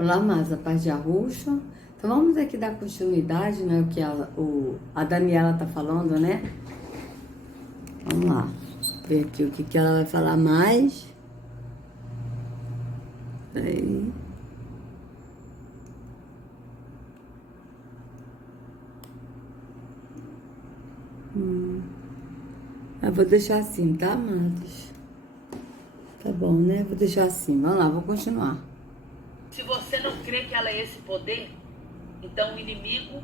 Olá, amados, a paz de Arusha. Então vamos aqui dar continuidade, né, o que a Daniela tá falando, né? Vamos lá, ver aqui o que ela vai falar mais. Peraí. Eu vou deixar assim, tá, amados? Tá bom, né? Vou deixar assim. Vamos lá, vou continuar. Se você não crê que ela é esse poder, então o inimigo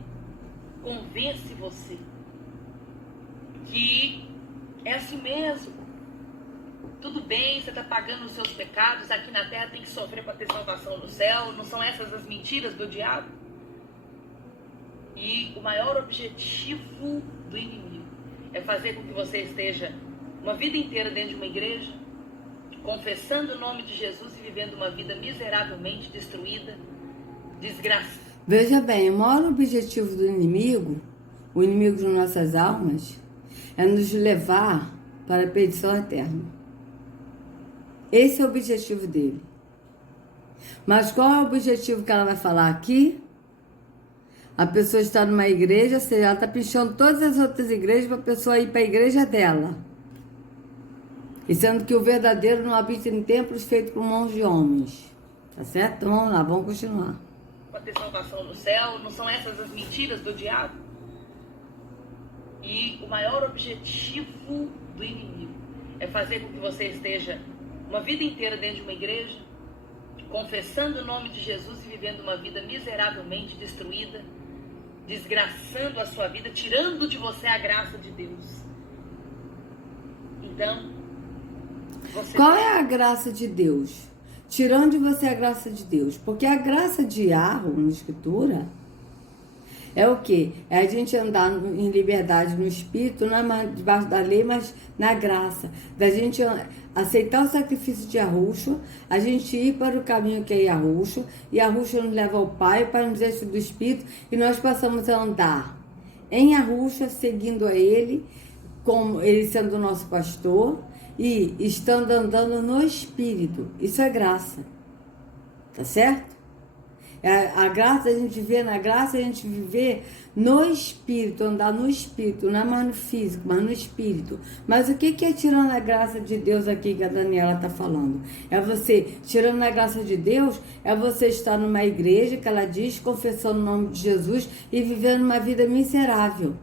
convence você que é assim mesmo. Tudo bem, você está pagando os seus pecados, aqui na terra tem que sofrer para ter salvação no céu. Não são essas as mentiras do diabo? E o maior objetivo do inimigo é fazer com que você esteja uma vida inteira dentro de uma igreja, confessando o nome de Jesus e vivendo uma vida miseravelmente destruída, desgraçada. Veja bem, o maior objetivo do inimigo, o inimigo de nossas almas, é nos levar para a perdição eterna. Esse é o objetivo dele. Mas qual é o objetivo que ela vai falar aqui? A pessoa está numa igreja, ou seja, ela está pichando todas as outras igrejas para a pessoa ir para a igreja dela. E sendo que o verdadeiro não habita em templos feitos por mãos de homens. Tá certo? Então vamos lá, vamos continuar. Para ter salvação no céu, não são essas as mentiras do diabo? E o maior objetivo do inimigo é fazer com que você esteja uma vida inteira dentro de uma igreja, confessando o nome de Jesus e vivendo uma vida miseravelmente destruída, desgraçando a sua vida, tirando de você a graça de Deus. Então, qual é a graça de Deus? Tirando de você a graça de Deus. Porque a graça de Yahweh, na Escritura, é o quê? É a gente andar em liberdade no Espírito, não é debaixo da lei, mas na graça. Da gente aceitar o sacrifício de Yahushua, a gente ir para o caminho que é Yahushua, e Yahushua nos leva ao Pai, para nos encher do Espírito, e nós passamos a andar em Yahushua, seguindo a Ele, como Ele sendo o nosso pastor, e estando andando no Espírito. Isso é graça. Tá certo? A graça, a gente viver na graça, a gente viver no Espírito, andar no Espírito, não é mais no físico, mas no Espírito. Mas o que é tirando a graça de Deus aqui que a Daniela está falando? É você, tirando a graça de Deus, é você estar numa igreja, que ela diz, confessando o nome de Jesus e vivendo uma vida miserável.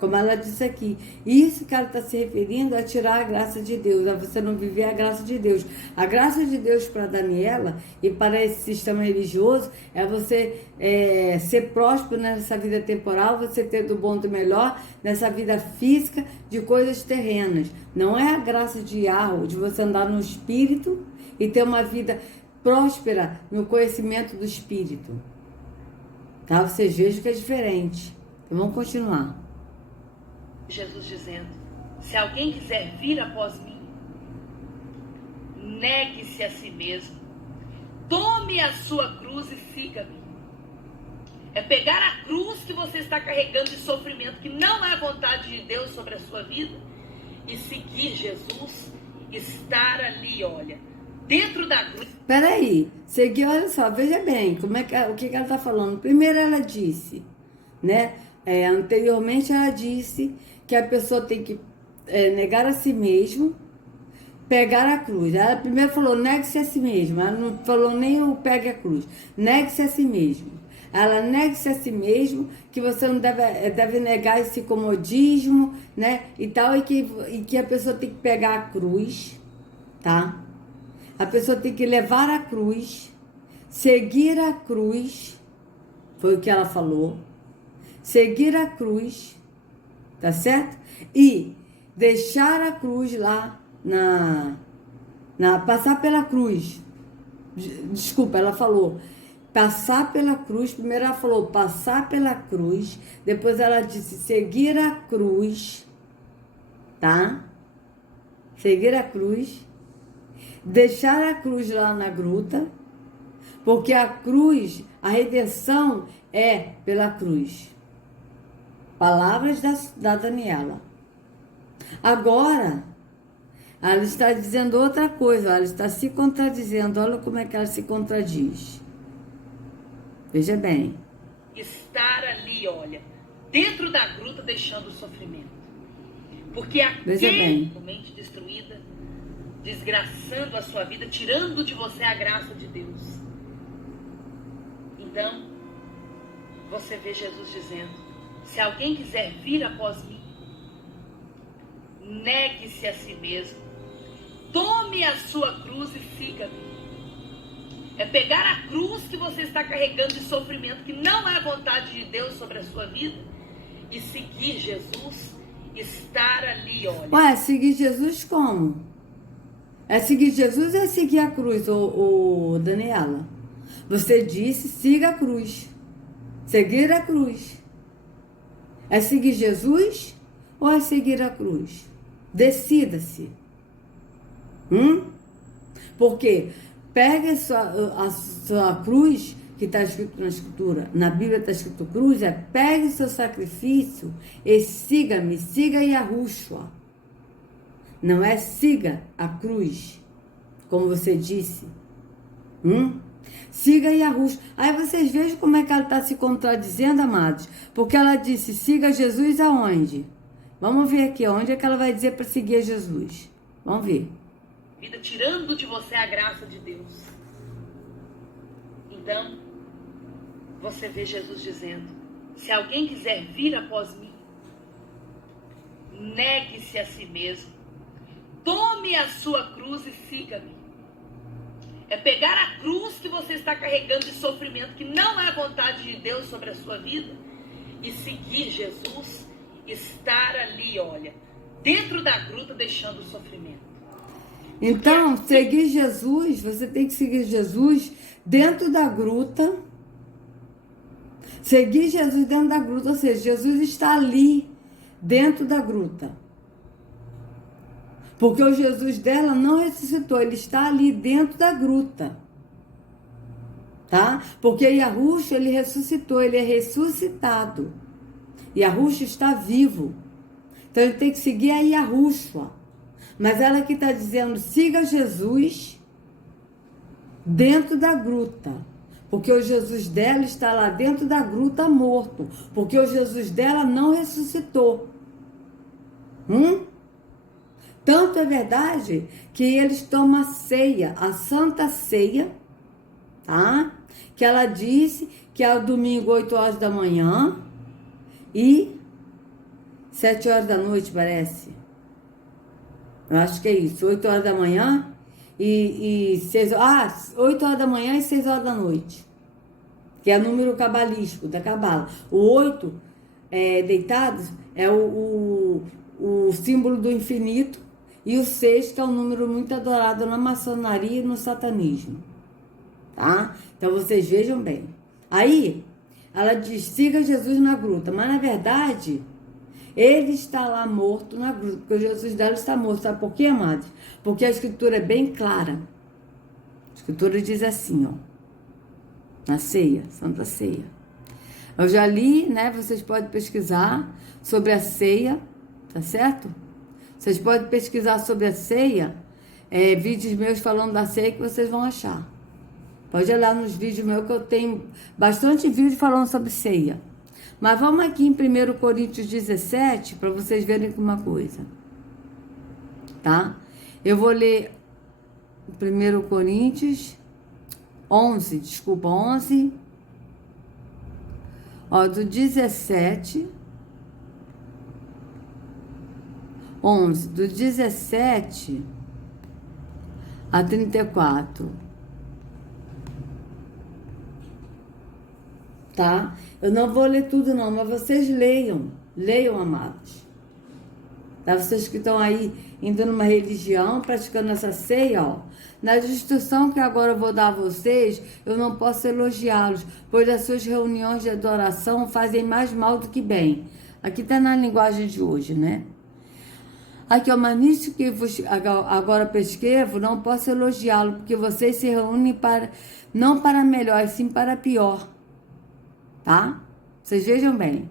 Como ela disse aqui. Isso que ela está se referindo é tirar a graça de Deus, é você não viver a graça de Deus. A graça de Deus para Daniela e para esse sistema religioso é você ser próspero nessa vida temporal, você ter do bom do melhor nessa vida física de coisas terrenas. Não é a graça de Yahweh, de você andar no Espírito e ter uma vida próspera no conhecimento do Espírito. Tá? Vocês vejam que é diferente. Então vamos continuar. Jesus dizendo: se alguém quiser vir após mim, negue-se a si mesmo, tome a sua cruz e siga-me. É pegar a cruz que você está carregando de sofrimento, que não é a vontade de Deus sobre a sua vida, e seguir Jesus, estar ali, olha, dentro da cruz. Peraí, seguir, olha só, veja bem, o que ela está falando. Primeiro ela disse, né? Anteriormente ela disse que a pessoa tem que negar a si mesmo, pegar a cruz. Ela primeiro falou, negue-se a si mesmo. Ela não falou nem o pegue a cruz. Negue-se a si mesmo. Ela negue-se a si mesmo, que você não deve negar esse comodismo, né? E tal, e que a pessoa tem que pegar a cruz, tá? A pessoa tem que levar a cruz, seguir a cruz, foi o que ela falou. Seguir a cruz, tá certo? E deixar a cruz lá passar pela cruz. Desculpa, ela falou passar pela cruz. Primeiro ela falou passar pela cruz. Depois ela disse seguir a cruz, tá? Seguir a cruz. Deixar a cruz lá na gruta. Porque a cruz, a redenção é pela cruz. Palavras da Daniela. Agora, Ela está dizendo outra coisa, ela está se contradizendo. Olha como é que ela se contradiz. Veja bem. Estar ali, olha, dentro da gruta deixando o sofrimento. Porque Veja bem. aquele com mente destruída, desgraçando a sua vida, tirando de você a graça de Deus. Então, você vê Jesus dizendo: se alguém quiser vir após mim, negue-se a si mesmo, tome a sua cruz e siga-me. É pegar a cruz que você está carregando de sofrimento, que não é a vontade de Deus sobre a sua vida, e seguir Jesus, estar ali, olha. Ué, seguir Jesus como? É seguir Jesus ou é seguir a cruz, ô Daniela? Você disse, siga a cruz. Seguir a cruz. É seguir Jesus ou é seguir a cruz? Decida-se. Porque pegue a sua cruz, que está escrito na escritura, na Bíblia está escrito cruz, pegue o seu sacrifício e siga-me, siga Yahushua. Não é siga a cruz, como você disse. Siga Yahushua. Aí vocês vejam como é que ela está se contradizendo, amados. Porque ela disse, siga Jesus aonde? Vamos ver aqui, onde é que ela vai dizer para seguir Jesus? Vamos ver. Vida tirando de você a graça de Deus. Então, você vê Jesus dizendo: se alguém quiser vir após mim, negue-se a si mesmo, tome a sua cruz e siga-me. É pegar a cruz que você está carregando de sofrimento, que não é a vontade de Deus sobre a sua vida, e seguir Jesus, estar ali, olha, dentro da gruta deixando o sofrimento. Então, seguir Jesus, você tem que seguir Jesus dentro da gruta. Seguir Jesus dentro da gruta, ou seja, Jesus está ali, dentro da gruta. Porque o Jesus dela não ressuscitou, ele está ali dentro da gruta. Tá? Porque Yahushua, ele ressuscitou, ele é ressuscitado. Yahushua está vivo. Então ele tem que seguir a Yahushua. Mas ela aqui está dizendo, siga Jesus dentro da gruta. Porque o Jesus dela está lá dentro da gruta morto. Porque o Jesus dela não ressuscitou. Tanto é verdade que eles tomam a ceia, a Santa Ceia, tá? Que ela disse que é o domingo 8 horas da manhã e 7 horas da noite, parece. Eu acho que é isso, 8 horas da manhã e 6 horas. 8 horas da manhã e 6 horas da noite. Que é o número cabalístico da Cabala. O 8 deitados é o símbolo do infinito. E o 6, que é um número muito adorado na maçonaria e no satanismo. Tá? Então vocês vejam bem. Aí, ela diz, siga Jesus na gruta. Mas na verdade, ele está lá morto na gruta. Porque o Jesus dela está morto. Sabe por quê, amados? Porque a escritura é bem clara. A escritura diz assim, ó. Na ceia, Santa Ceia. Eu já li, né? Vocês podem pesquisar sobre a ceia. Tá certo? Vocês podem pesquisar sobre a ceia, vídeos meus falando da ceia que vocês vão achar. Pode olhar nos vídeos meus que eu tenho bastante vídeo falando sobre ceia. Mas vamos aqui em 1 Coríntios 17 para vocês verem uma coisa. Tá? Eu vou ler 1 Coríntios 11, desculpa, 11. Ó, do 17... 11, do 17 a 34. Tá? Eu não vou ler tudo não, mas vocês leiam. Leiam, amados. Tá? Vocês que estão aí indo numa religião, praticando essa ceia, ó. Na instrução que agora eu vou dar a vocês, eu não posso elogiá-los, pois as suas reuniões de adoração fazem mais mal do que bem. Aqui tá na linguagem de hoje, né? Aqui, ó, mas nisso que vos agora prescrevo, não posso elogiá-lo, porque vocês se reúnem não para melhor, sim para pior. Tá? Vocês vejam bem.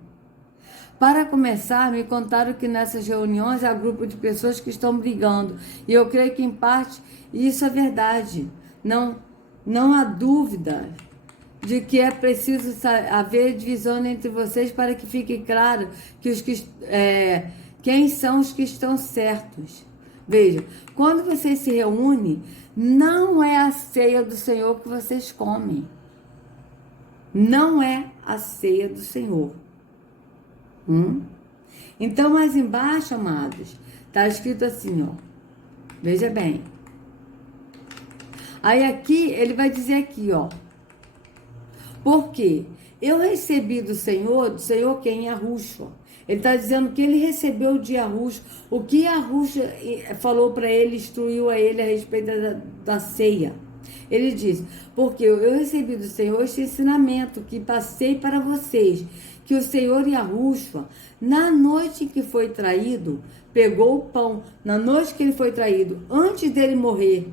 Para começar, me contaram que nessas reuniões há grupo de pessoas que estão brigando. E eu creio que, em parte, isso é verdade. Não há dúvida de que é preciso haver divisão entre vocês para que fique claro que quem são os que estão certos. Veja, quando vocês se reúnem, não é a ceia do Senhor que vocês comem. Não é a ceia do Senhor. Então, mais embaixo, amados, está escrito assim, ó. Veja bem. Aí aqui, ele vai dizer aqui, ó. Porque eu recebi do Senhor quem? Yahushua. Ele está dizendo que ele recebeu de Yahushua, o que Yahushua falou para ele, instruiu a ele a respeito da ceia. Ele diz, porque eu recebi do Senhor este ensinamento que passei para vocês, que o Senhor Yahushua, na noite em que foi traído, pegou o pão, na noite que ele foi traído, antes dele morrer,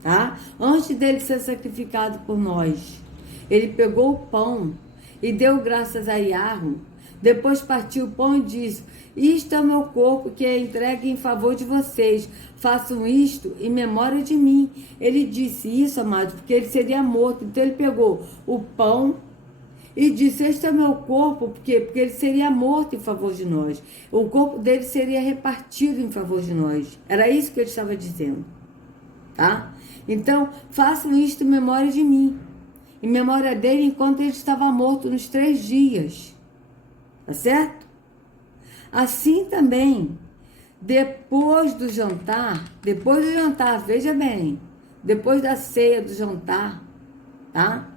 tá? Antes dele ser sacrificado por nós, ele pegou o pão e deu graças a Yahweh. Depois partiu o pão e disse, isto é o meu corpo que é entregue em favor de vocês. Façam isto em memória de mim. Ele disse isso, amados, porque ele seria morto. Então ele pegou o pão e disse, este é o meu corpo, porque ele seria morto em favor de nós. O corpo dele seria repartido em favor de nós. Era isso que ele estava dizendo. Tá? Então, façam isto em memória de mim. Em memória dele, enquanto ele estava morto nos 3 dias. Tá certo? Assim também, depois do jantar, veja bem, depois da ceia do jantar, tá?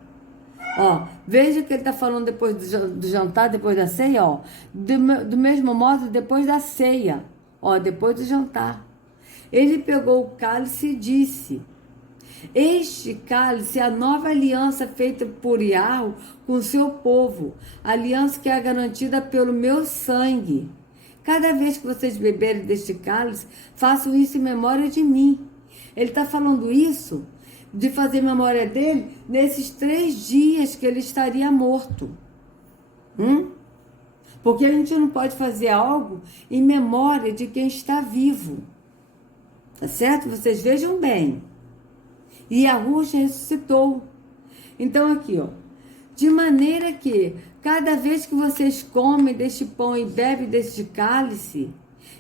Ó, veja que ele está falando depois do jantar, depois da ceia, ó. Do mesmo modo, depois da ceia, ó, depois do jantar. Ele pegou o cálice e disse, este cálice é a nova aliança feita por Yahweh com o seu povo, aliança que é garantida pelo meu sangue. Cada vez que vocês beberem deste cálice, façam isso em memória de mim. Ele está falando isso, de fazer memória dele, nesses 3 dias que ele estaria morto. Porque a gente não pode fazer algo em memória de quem está vivo. Tá certo? Vocês vejam bem. E Yahushua ressuscitou. Então aqui, ó. De maneira que, cada vez que vocês comem deste pão e bebem deste cálice,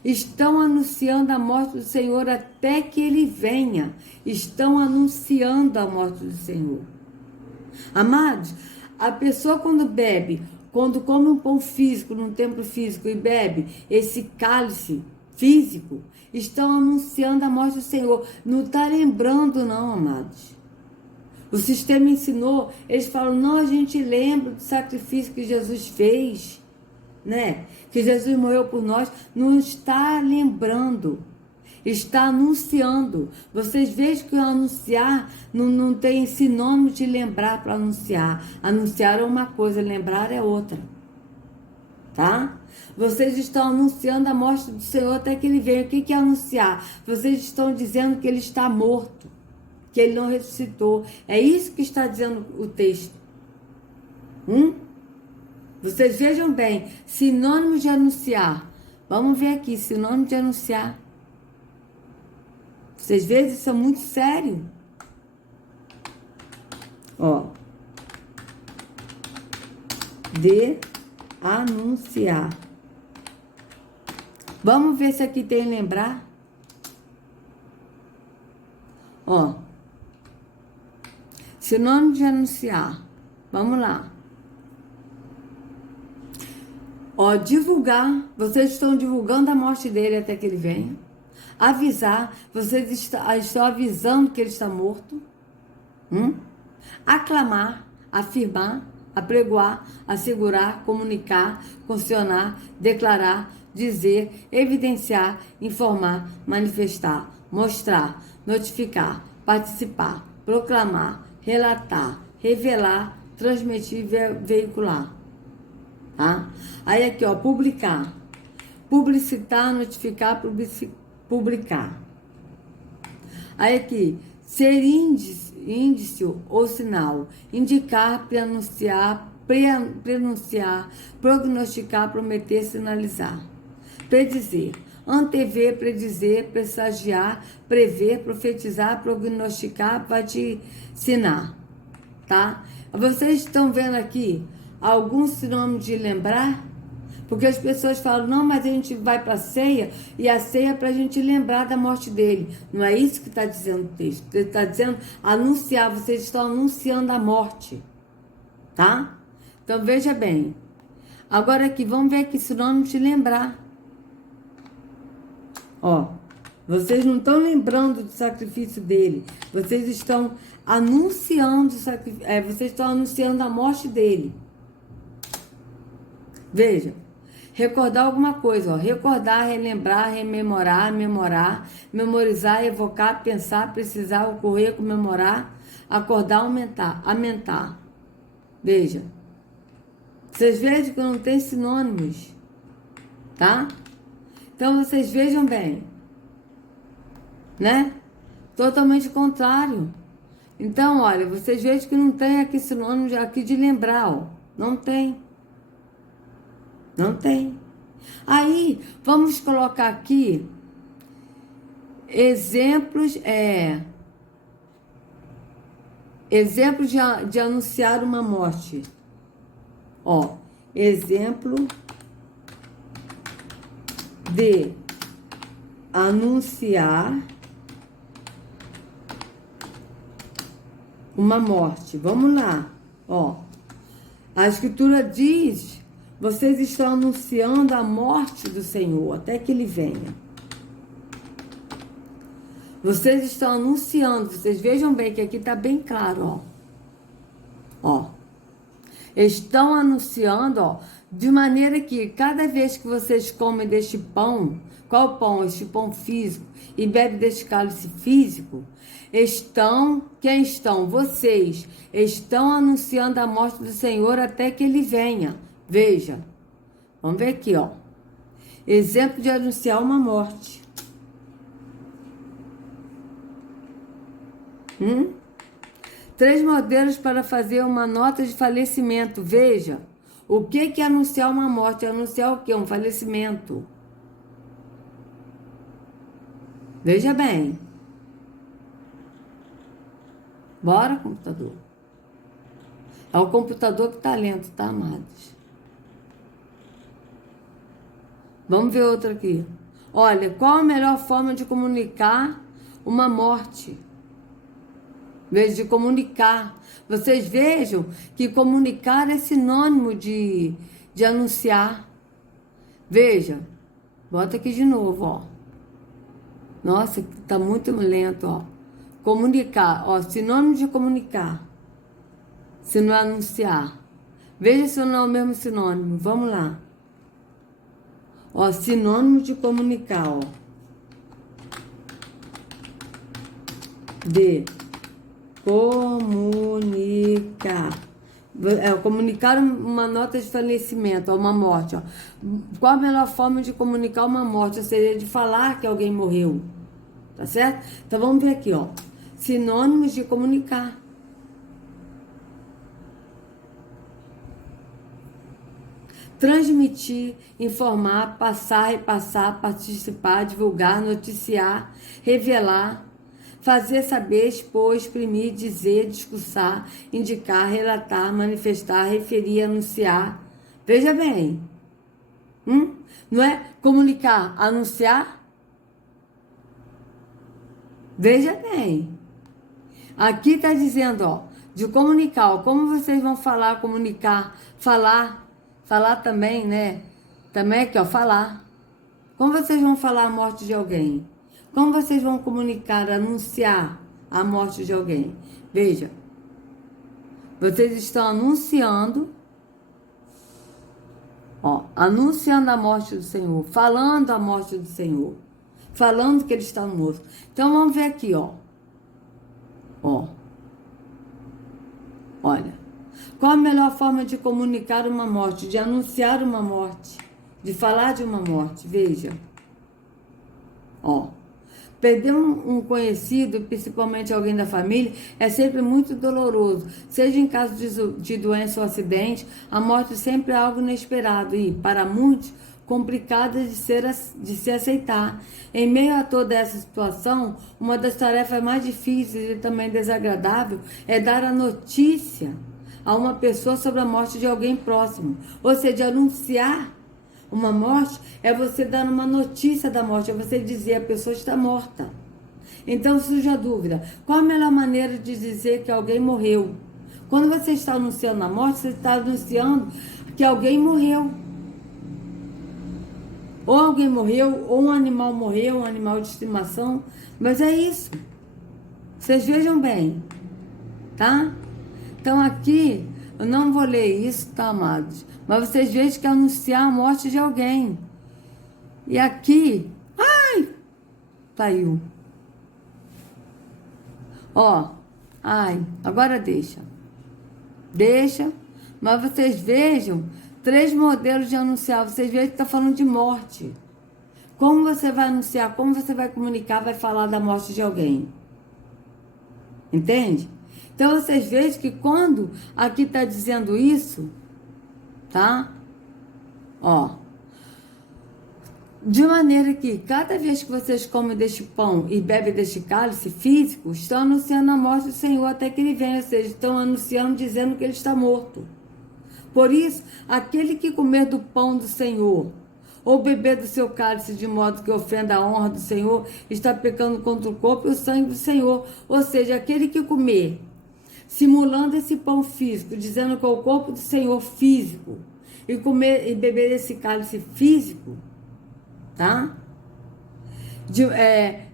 estão anunciando a morte do Senhor até que ele venha. Estão anunciando a morte do Senhor. Amados, a pessoa quando come um pão físico, num templo físico, e bebe esse cálice físico, estão anunciando a morte do Senhor. Não está lembrando, não, amados. O sistema ensinou, eles falam, não, a gente lembra do sacrifício que Jesus fez, né? Que Jesus morreu por nós. Não está lembrando, está anunciando. Vocês vejam que o anunciar não tem sinônimo de lembrar para anunciar. Anunciar é uma coisa, lembrar é outra. Tá? Vocês estão anunciando a morte do Senhor até que ele venha. O que é anunciar? Vocês estão dizendo que ele está morto, que ele não ressuscitou. É isso que está dizendo o texto. Vocês vejam bem, sinônimo de anunciar. Vamos ver aqui, sinônimo de anunciar. Vocês veem, isso é muito sério. Ó. De anunciar. Vamos ver se aqui tem lembrar. Ó. Sinônimo de anunciar. Vamos lá. Ó, divulgar. Vocês estão divulgando a morte dele até que ele venha. Avisar. Vocês estão avisando que ele está morto. Aclamar. Afirmar. Apregoar. Assegurar. Comunicar. Funcionar. Declarar. Dizer. Evidenciar. Informar. Manifestar. Mostrar. Notificar. Participar. Proclamar. Relatar. Revelar. Transmitir. Veicular. Tá? Aí aqui, ó, publicar. Publicitar, notificar, publicar. Aí aqui, ser índice ou sinal. Indicar, preanunciar, prenunciar, prognosticar, prometer, sinalizar. Predizer. Antever, predizer, pressagiar, prever, profetizar, prognosticar, vaticinar. Tá? Vocês estão vendo aqui algum sinônimo de lembrar? Porque as pessoas falam, não, mas a gente vai para a ceia, e a ceia é para a gente lembrar da morte dele. Não é isso que está dizendo o texto. Ele está dizendo anunciar, vocês estão anunciando a morte. Tá? Então veja bem. Agora aqui, vamos ver aqui sinônimo de lembrar. Ó, vocês não estão lembrando do sacrifício dele. Vocês estão anunciando vocês estão anunciando a morte dele. Veja. Recordar alguma coisa, ó. Recordar, relembrar, rememorar, memorar, memorizar, evocar, pensar, precisar, ocorrer, comemorar, acordar, aumentar. Veja. Vocês vejam que não tem sinônimos, tá? Então vocês vejam bem, né? Totalmente contrário. Então, olha, vocês vejam que não tem aqui sinônimo aqui de lembrar, ó. Não tem. Não tem. Aí, vamos colocar aqui exemplos, exemplos de anunciar uma morte. Ó, exemplo de anunciar uma morte. Vamos lá. Ó, a Escritura diz: vocês estão anunciando a morte do Senhor até que Ele venha. Vocês estão anunciando. Vocês vejam bem que aqui está bem claro, ó. Estão anunciando, ó, de maneira que cada vez que vocês comem deste pão, qual pão? Este pão físico, e bebem deste cálice físico, quem estão? Vocês estão anunciando a morte do Senhor até que Ele venha. Veja, vamos ver aqui, ó. Exemplo de anunciar uma morte. 3 modelos para fazer uma nota de falecimento. Veja, o que é anunciar uma morte? Anunciar o quê? Um falecimento. Veja bem. Bora, computador. É o computador que está lento, tá, amados? Vamos ver outro aqui. Olha, qual a melhor forma de comunicar uma morte? Veja, de comunicar. Vocês vejam que comunicar é sinônimo de anunciar. Veja, bota aqui de novo, ó. Nossa, tá muito lento, ó. Comunicar, ó, sinônimo de comunicar. Se não é anunciar. Veja se não é o mesmo sinônimo. Vamos lá. Ó, sinônimo de comunicar, ó. De comunicar. Comunicar uma nota de falecimento, ó, uma morte, ó. Qual a melhor forma de comunicar uma morte? Ou seja, de falar que alguém morreu. Tá certo? Então vamos ver aqui, ó. Sinônimos de comunicar. Transmitir, informar, passar, repassar, participar, divulgar, noticiar, revelar, fazer saber, expor, exprimir, dizer, discursar, indicar, relatar, manifestar, referir, anunciar. Veja bem. Não é comunicar, anunciar? Veja bem. Aqui está dizendo, ó, de comunicar, ó, como vocês vão falar, comunicar, falar também, né? Também aqui, ó, falar. Como vocês vão falar a morte de alguém? Como vocês vão comunicar, anunciar a morte de alguém? Veja, vocês estão anunciando, ó, anunciando a morte do Senhor, falando a morte do Senhor, falando que Ele está morto. Então vamos ver aqui, ó. Ó, olha, qual a melhor forma de comunicar uma morte, de anunciar uma morte, de falar de uma morte? Veja, ó, Perder um conhecido, principalmente alguém da família, é sempre muito doloroso. Seja em caso de doença ou acidente, a morte sempre é algo inesperado e, para muitos, complicada de se aceitar. Em meio a toda essa situação, uma das tarefas mais difíceis e também desagradável é dar a notícia a uma pessoa sobre a morte de alguém próximo. Ou seja, anunciar uma morte é você dar uma notícia da morte, é você dizer a pessoa está morta. Então surge a dúvida, qual a melhor maneira de dizer que alguém morreu? Quando você está anunciando a morte, você está anunciando que alguém morreu. Ou alguém morreu, ou um animal morreu, um animal de estimação. Mas é isso. Vocês vejam bem, tá? Então aqui, eu não vou ler isso, tá, amados? Mas vocês vejam que é anunciar a morte de alguém. E aqui, ai, saiu. Ó, ai, agora deixa. Deixa, mas vocês vejam 3 modelos de anunciar. Vocês vejam que está falando de morte. Como você vai anunciar, como você vai comunicar, vai falar da morte de alguém. Entende? Então vocês vejam que quando aqui está dizendo isso, tá? Ó. De maneira que cada vez que vocês comem deste pão e bebem deste cálice físico, estão anunciando a morte do Senhor até que ele venha. Ou seja, estão anunciando, dizendo que ele está morto. Por isso, aquele que comer do pão do Senhor, ou beber do seu cálice de modo que ofenda a honra do Senhor, está pecando contra o corpo e o sangue do Senhor. Ou seja, aquele que comer, simulando esse pão físico, dizendo que é o corpo do Senhor físico, e comer e beber esse cálice físico, tá?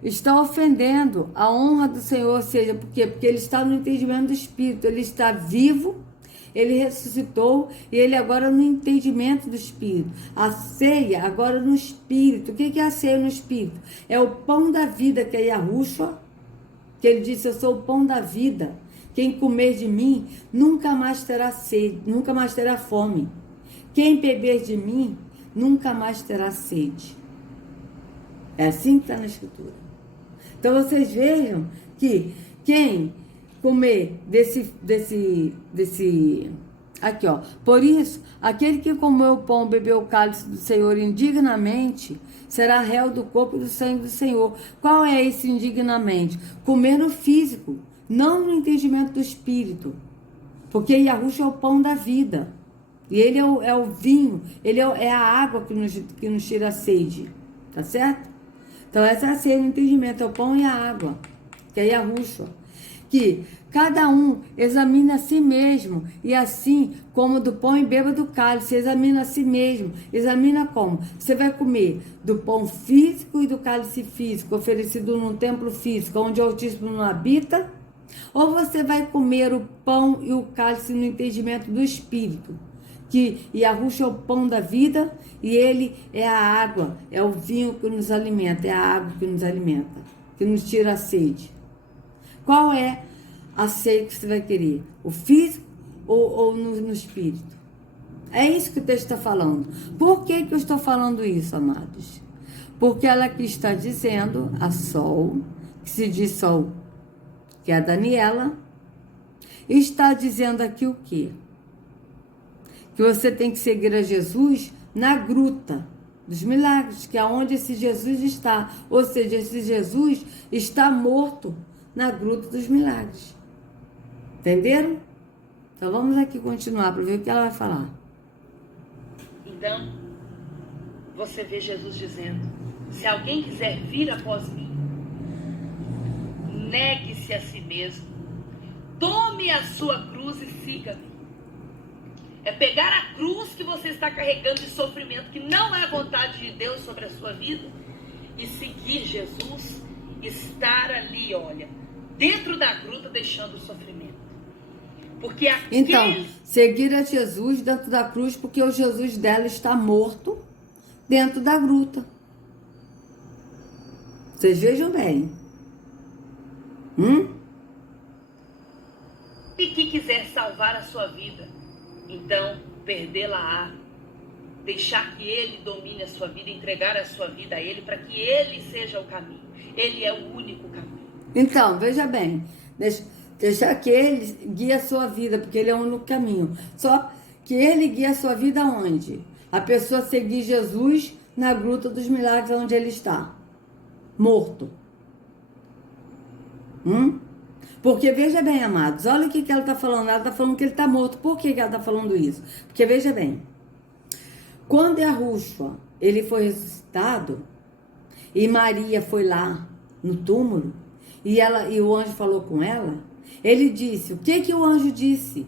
Está ofendendo a honra do Senhor. Ou seja, por quê? Porque ele está no entendimento do Espírito, ele está vivo. Ele ressuscitou e ele agora no entendimento do Espírito. A ceia agora no Espírito. O que é a ceia no Espírito? É o pão da vida, que é Yahushua, que ele disse, eu sou o pão da vida. Quem comer de mim nunca mais terá sede, nunca mais terá fome. Quem beber de mim nunca mais terá sede. É assim que está na Escritura. Então vocês vejam que quem comer desse aqui, ó. Por isso, aquele que comeu o pão, bebeu o cálice do Senhor indignamente, será réu do corpo e do sangue do Senhor. Qual é esse indignamente? Comer no físico, não no entendimento do espírito. Porque Yahushua é o pão da vida. E ele é o vinho, ele é a água que nos tira a sede. Tá certo? Então essa é a ceia do entendimento, é o pão e a água, que é Yahushua. Que cada um examina a si mesmo, e assim como do pão e beba do cálice, examina a si mesmo. Examina como? Você vai comer do pão físico e do cálice físico, oferecido num templo físico, onde o Altíssimo não habita, ou você vai comer o pão e o cálice no entendimento do Espírito, que Yahushua é o pão da vida, e ele é a água, é o vinho que nos alimenta, é a água que nos alimenta, que nos tira a sede. Qual é a ceia que você vai querer? O físico ou no espírito? É isso que o texto está falando. Por que eu estou falando isso, amados? Porque ela aqui está dizendo, a Sol, que se diz Sol, que é a Daniela, está dizendo aqui o quê? Que você tem que seguir a Jesus na gruta dos milagres, que é onde esse Jesus está. Ou seja, esse Jesus está morto na gruta dos milagres. Entenderam? Então vamos aqui continuar para ver o que ela vai falar. Então, você vê Jesus dizendo, se alguém quiser vir após mim, negue-se a si mesmo, tome a sua cruz e siga-me. É pegar a cruz que você está carregando de sofrimento, que não é a vontade de Deus sobre a sua vida, e seguir Jesus, estar ali, olha, dentro da gruta, deixando o sofrimento. Porque aquele... Então, seguir a Jesus dentro da cruz, porque o Jesus dela está morto dentro da gruta. Vocês vejam bem. E que quiser salvar a sua vida, então perdê-la-á. Deixar que ele domine a sua vida, entregar a sua vida a ele, para que ele seja o caminho. Ele é o único caminho. Então, veja bem, deixar que ele guie a sua vida, porque ele é o único caminho. Só que ele guia a sua vida onde? A pessoa seguir Jesus na Gruta dos Milagres, onde ele está. Morto. Porque veja bem, amados, olha o que ela está falando. Ela está falando que ele está morto. Por que ela está falando isso? Porque veja bem, quando Yahushua, ele foi ressuscitado, e Maria foi lá no túmulo, e o anjo falou com ela, ele disse, o que o anjo disse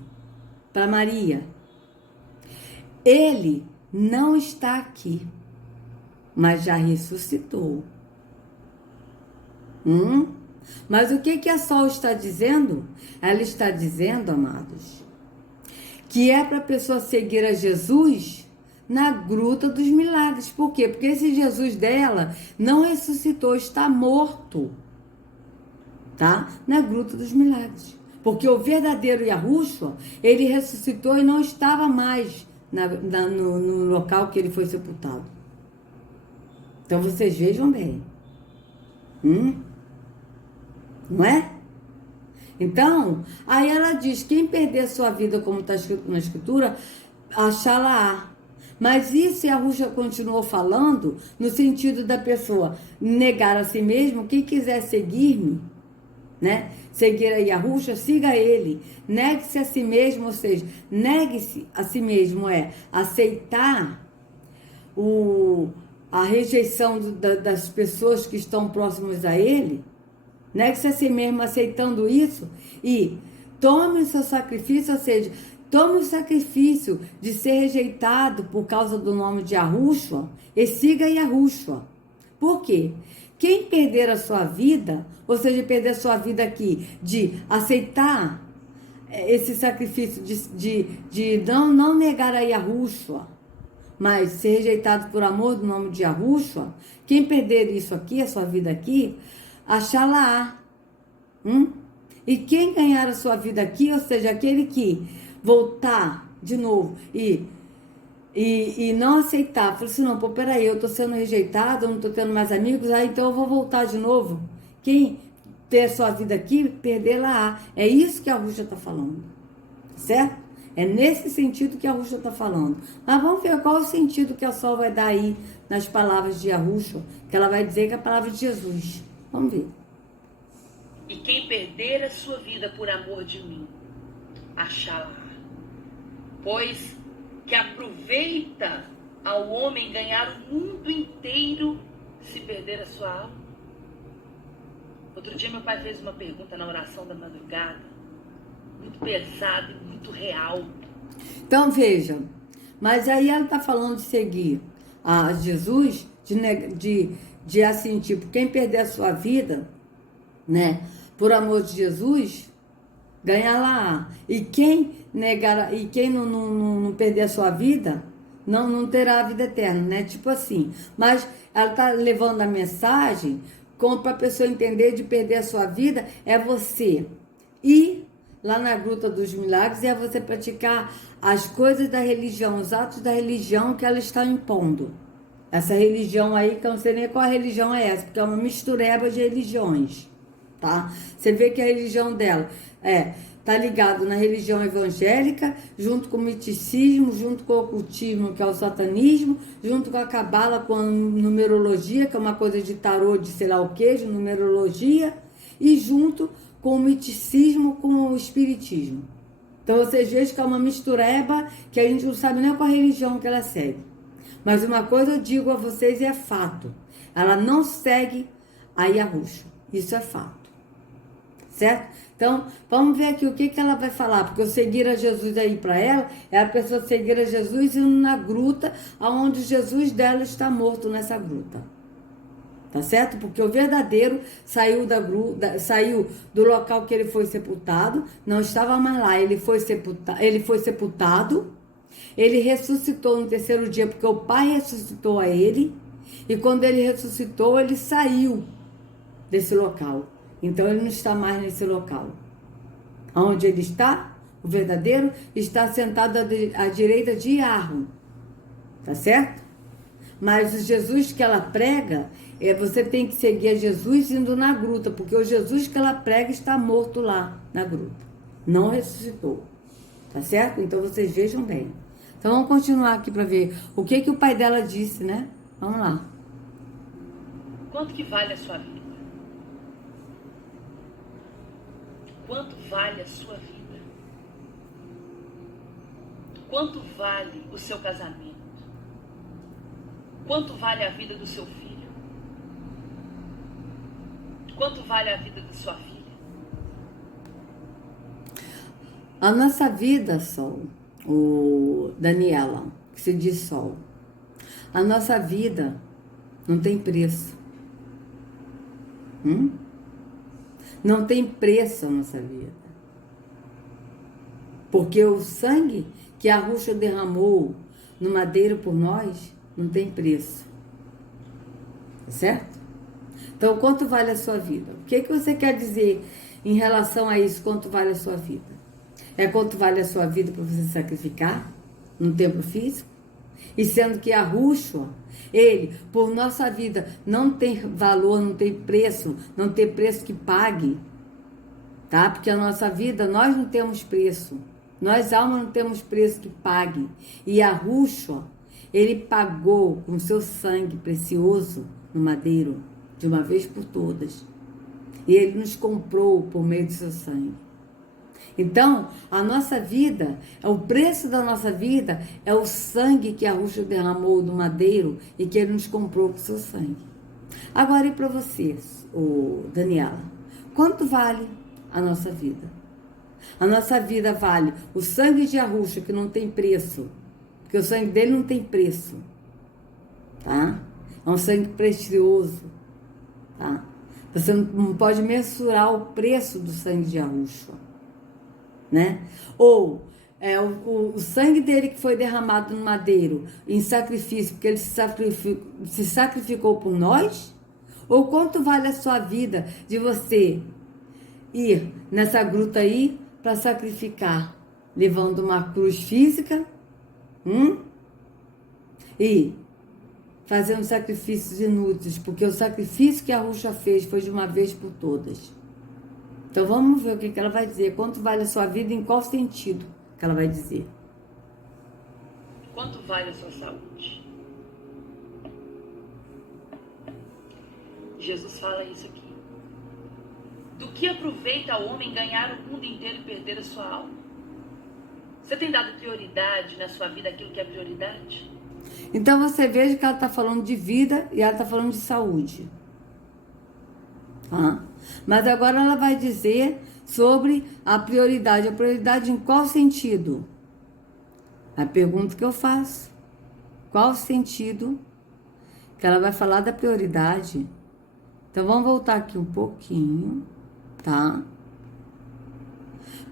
para Maria? Ele não está aqui, mas já ressuscitou. Mas o que a Sol está dizendo? Ela está dizendo, amados, que é para a pessoa seguir a Jesus na Gruta dos Milagres. Por quê? Porque esse Jesus dela não ressuscitou, está morto, tá? Na Gruta dos Milagres. Porque o verdadeiro Yahushua, ele ressuscitou e não estava mais no local que ele foi sepultado. Então vocês vejam bem. Não é? Então, aí ela diz, quem perder sua vida, como está escrito na Escritura, achá-la-á. Mas isso Yahushua continuou falando no sentido da pessoa negar a si mesmo. Quem quiser seguir-me, né? Seguir a Yahushua, siga ele. Negue-se a si mesmo, ou seja, negue-se a si mesmo é aceitar a rejeição das pessoas que estão próximas a ele. Negue-se a si mesmo aceitando isso e tome o seu sacrifício, ou seja, tome o sacrifício de ser rejeitado por causa do nome de Yahushua e siga Yahushua. Por quê? Quem perder a sua vida, ou seja, perder a sua vida aqui, de aceitar esse sacrifício, de não negar a Yahushua, mas ser rejeitado por amor do nome de Yahushua, quem perder isso aqui, a sua vida aqui, achá-la-á. E quem ganhar a sua vida aqui, ou seja, aquele que voltar de novo e não aceitar, falou assim, não, pô, peraí, eu tô sendo rejeitado, eu não tô tendo mais amigos, então eu vou voltar de novo. Quem ter a sua vida aqui, perdê-la-á. É isso que a Yahushua está falando, certo? É nesse sentido que a Yahushua está falando. Mas vamos ver qual é o sentido que a Sol vai dar aí nas palavras de Yahushua, que ela vai dizer que é a palavra de Jesus. Vamos ver. E quem perder a sua vida por amor de mim, achá-la. Pois que aproveita ao homem ganhar o mundo inteiro se perder a sua alma. Outro dia meu pai fez uma pergunta na oração da madrugada, muito pesada e muito real. Então veja, mas aí ela está falando de seguir a Jesus, de assim, tipo, quem perder a sua vida, né, por amor de Jesus, ganha lá. E quem negar, e quem não perder a sua vida, não terá a vida eterna, né? Tipo assim. Mas ela tá levando a mensagem como para a pessoa entender de perder a sua vida é você ir lá na Gruta dos Milagres e é você praticar as coisas da religião, os atos da religião que ela está impondo. Essa religião aí, que eu não sei nem qual religião é essa, porque é uma mistureba de religiões, tá? Você vê que a religião dela tá ligado na religião evangélica, junto com o miticismo, junto com o ocultismo, que é o satanismo, junto com a cabala, com a numerologia, que é uma coisa de tarô, de sei lá o que, de numerologia, e junto com o miticismo, com o espiritismo. Então vocês vejam que é uma mistureba, que a gente não sabe nem qual religião que ela segue. Mas uma coisa eu digo a vocês e é fato, ela não segue a Yahushua, isso é fato. Certo? Então, vamos ver aqui o que ela vai falar, porque eu seguir a Jesus aí para ela, é a pessoa seguir a Jesus indo na gruta, onde Jesus dela está morto nessa gruta. Tá certo? Porque o verdadeiro saiu da gruta, saiu do local que ele foi sepultado, não estava mais lá, ele foi sepultado, ele ressuscitou no terceiro dia, porque o Pai ressuscitou a ele, e quando ele ressuscitou, ele saiu desse local. Então ele não está mais nesse local. Onde ele está, o verdadeiro, está sentado à direita de Yahweh. Tá certo? Mas o Jesus que ela prega, você tem que seguir a Jesus indo na gruta, porque o Jesus que ela prega está morto lá na gruta. Não ressuscitou. Tá certo? Então vocês vejam bem. Então vamos continuar aqui para ver o que o pai dela disse, né? Vamos lá. Quanto que vale a sua vida? Quanto vale a sua vida? Quanto vale o seu casamento? Quanto vale a vida do seu filho? Quanto vale a vida de sua filha? A nossa vida, Sol, o Daniela, que se diz Sol, a nossa vida não tem preço. Não tem preço a nossa vida. Porque o sangue que a Ruxa derramou no madeiro por nós não tem preço. Certo? Então, quanto vale a sua vida? O que você quer dizer em relação a isso? Quanto vale a sua vida? É quanto vale a sua vida para você sacrificar no tempo físico? E sendo que a Ruxa, ele, por nossa vida, não tem valor, não tem preço que pague, tá? Porque a nossa vida, nós não temos preço. Nós, alma, não temos preço que pague. E a Ruxa, ele pagou com seu sangue precioso no madeiro, de uma vez por todas. E ele nos comprou por meio do seu sangue. Então, a nossa vida, o preço da nossa vida é o sangue que a Ruxa derramou do madeiro e que ele nos comprou com seu sangue. Agora, e para vocês, Daniela, quanto vale a nossa vida? A nossa vida vale o sangue de Arruxa, que não tem preço, porque o sangue dele não tem preço, tá? É um sangue precioso, tá? Você não pode mensurar o preço do sangue de Arruxa, né? Ou o sangue dele que foi derramado no madeiro em sacrifício, porque ele se sacrificou por nós? Ou quanto vale a sua vida de você ir nessa gruta aí para sacrificar, levando uma cruz física, e fazendo sacrifícios inúteis, porque o sacrifício que a Ruxa fez foi de uma vez por todas. Então vamos ver o que ela vai dizer. Quanto vale a sua vida, em qual sentido que ela vai dizer? Quanto vale a sua saúde? Jesus fala isso aqui. Do que aproveita ao homem ganhar o mundo inteiro e perder a sua alma? Você tem dado prioridade na sua vida àquilo que é prioridade? Então você veja que ela está falando de vida e ela está falando de saúde. Tá? Mas agora ela vai dizer sobre a prioridade. A prioridade em qual sentido? A pergunta que eu faço. Qual sentido que ela vai falar da prioridade? Então vamos voltar aqui um pouquinho, tá?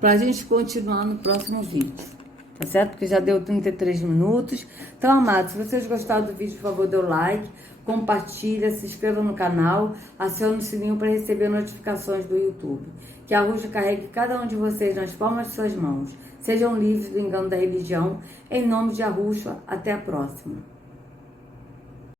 Pra gente continuar no próximo vídeo. Tá certo? Porque já deu 33 minutos. Então, amados, se vocês gostaram do vídeo, por favor, dê o like, compartilha, se inscreva no canal, acione o sininho para receber notificações do YouTube. Que a Ruxa carregue cada um de vocês nas palmas de suas mãos. Sejam livres do engano da religião. Em nome de Arruxa, até a próxima.